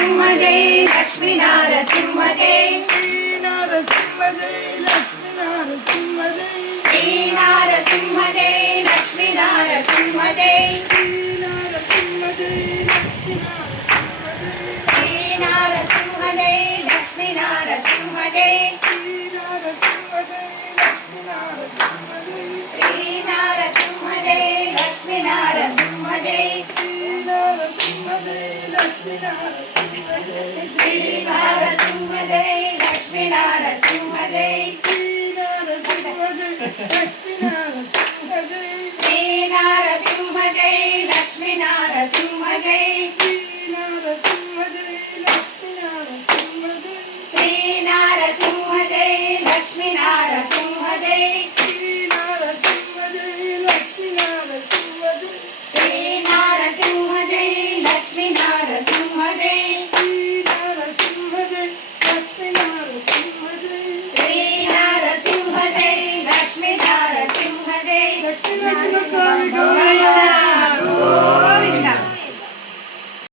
नारसिंह जय लक्ष्मी नारसिंह जय श्री नारसिंह जय लक्ष्मी नारसिंह जय श्री नारसिंह जय लक्ष्मी नारसिंह जय श्री नारसिंह जय लक्ष्मी नारसिंह जय श्री नारसिंह जय लक्ष्मी नारसिंह जय श्री नारसिंह जय लक्ष्मी नारसिंह जय श्री नारसिंह जय लक्ष्मी नारसिंह जय श्री नारसिंह जय लक्ष्मी नारसिंह जय श्री नारसिंह जय लक्ष्मी नारसिंह जय श्री नारसिंह जय लक्ष्मी नारसिंह जय श्री नारसिंह जय लक्ष्मी नारसिंह जय